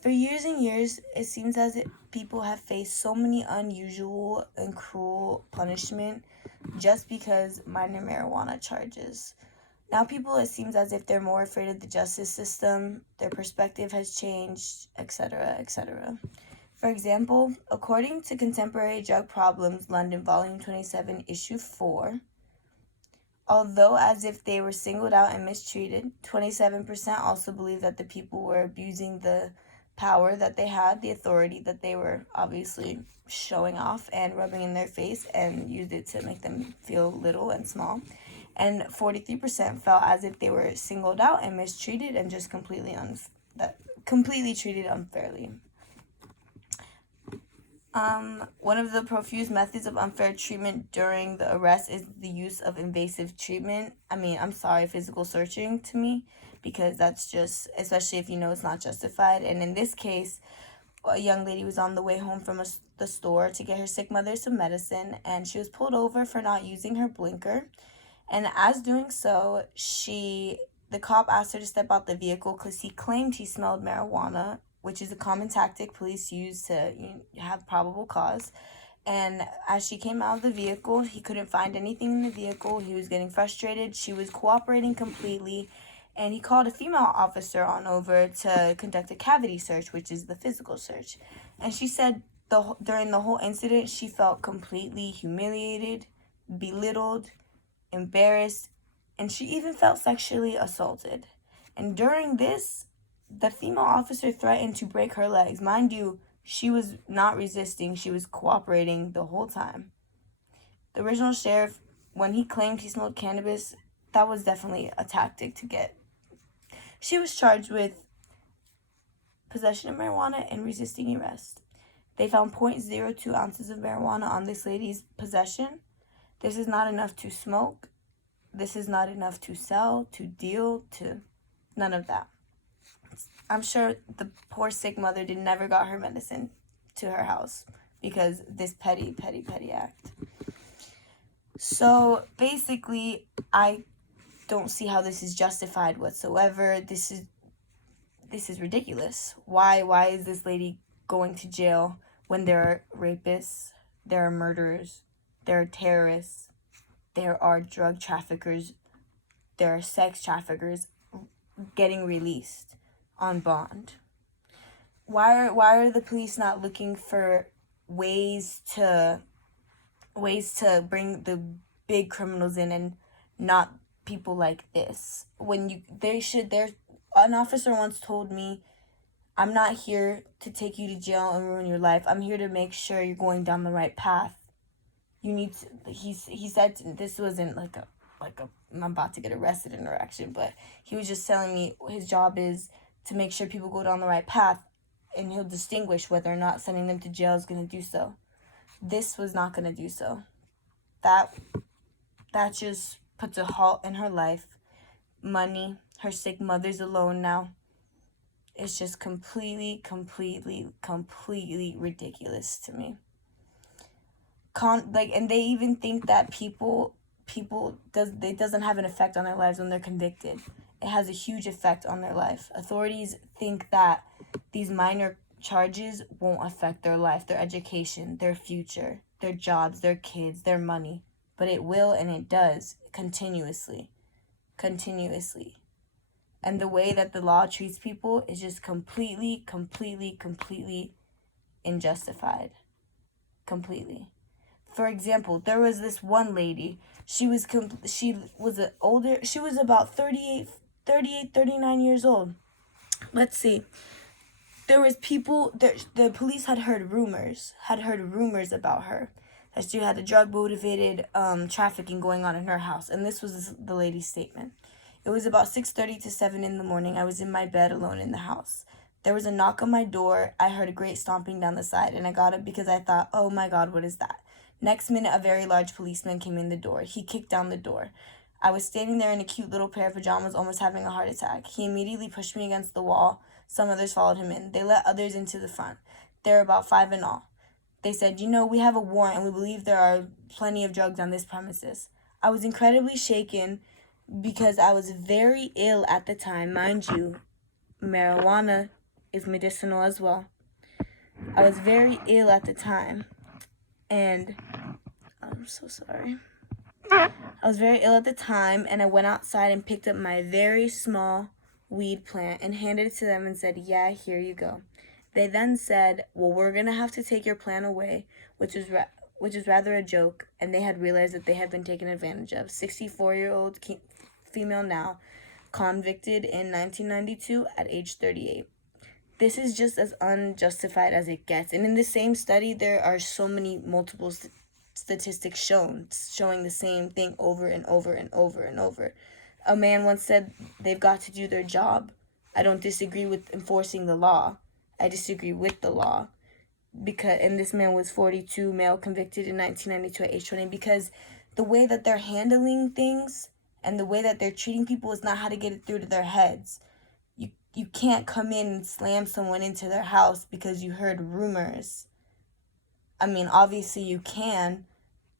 For years and years, it seems as if people have faced so many unusual and cruel punishment just because minor marijuana charges. Now people, it seems as if they're more afraid of the justice system, their perspective has changed, etc., etc. For example, according to Contemporary Drug Problems, London, Volume 27, Issue 4, although as if they were singled out and mistreated, 27% also believe that the people were abusing the power that they had, the authority that they were obviously showing off and rubbing in their face, and used it to make them feel little and small. And 43% felt as if they were singled out and mistreated and just completely treated unfairly. One of the profuse methods of unfair treatment during the arrest is the use of invasive treatment. Physical searching to me, because that's just, especially if you know it's not justified. And in this case, a young lady was on the way home from the store to get her sick mother some medicine, and she was pulled over for not using her blinker. And as doing so, the cop asked her to step out the vehicle because he claimed he smelled marijuana, which is a common tactic police use to have probable cause. And as she came out of the vehicle, he couldn't find anything in the vehicle. He was getting frustrated. She was cooperating completely. And he called a female officer on over to conduct a cavity search, which is the physical search. And she said during the whole incident, she felt completely humiliated, belittled, embarrassed, and she even felt sexually assaulted. And during this, the female officer threatened to break her legs. Mind you, she was not resisting, she was cooperating the whole time. The original sheriff, when he claimed he smelled cannabis, that was definitely a tactic to get. She was charged with possession of marijuana and resisting arrest. They found 0.02 ounces of marijuana on this lady's possession. This is not enough to smoke. This is not enough to sell, to deal, to none of that. I'm sure the poor sick mother never got her medicine to her house because this petty act. So basically, I don't see how this is justified whatsoever. This is ridiculous. Why is this lady going to jail when there are rapists, there are murderers, there are terrorists, there are drug traffickers, there are sex traffickers getting released on bond? Why are the police not looking for ways to bring the big criminals in and not people like this? An officer once told me, "I'm not here to take you to jail and ruin your life. I'm here to make sure you're going down the right path. You need to," he said, this wasn't like a I'm about to get arrested interaction, but he was just telling me his job is to make sure people go down the right path, and he'll distinguish whether or not sending them to jail is going to do so. This was not going to do so. That just puts a halt in her life. Money, her sick mother's alone now. It's just completely ridiculous to me. And they even think that it doesn't have an effect on their lives when they're convicted. It has a huge effect on their life. Authorities think that these minor charges won't affect their life, their education, their future, their jobs, their kids, their money. But it will, and it does, continuously. And the way that the law treats people is just completely unjustified. Completely. For example, there was this one lady. She was about 38, 39 years old. Let's see. There was the police had heard rumors about her, that she had a drug-motivated trafficking going on in her house. And this was the lady's statement. It was about 6:30 to 7 in the morning. I was in my bed alone in the house. There was a knock on my door. I heard a great stomping down the side, and I got up because I thought, oh my God, what is that? Next minute, a very large policeman came in the door. He kicked down the door. I was standing there in a cute little pair of pajamas, almost having a heart attack. He immediately pushed me against the wall. Some others followed him in. They let others into the front. There were about 5 in all. They said, we have a warrant and we believe there are plenty of drugs on this premises. I was incredibly shaken because I was very ill at the time. Mind you, marijuana is medicinal as well. I was very ill at the time, and I'm so sorry. I was very ill at the time, and I went outside and picked up my very small weed plant and handed it to them and said, yeah, here you go. They then said, well, we're going to have to take your plant away, which is rather a joke, and they had realized that they had been taken advantage of. 64-year-old female now, convicted in 1992 at age 38. This is just as unjustified as it gets. And in the same study, there are so many multiple statistics showing the same thing over and over and over and over. A man once said they've got to do their job. I don't disagree with enforcing the law. I disagree with the law. And this man was 42, male, convicted in 1992 at age 20, because the way that they're handling things and the way that they're treating people is not how to get it through to their heads. You can't come in and slam someone into their house because you heard rumors. I mean, obviously you can,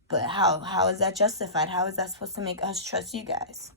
but how is that justified? How is that supposed to make us trust you guys?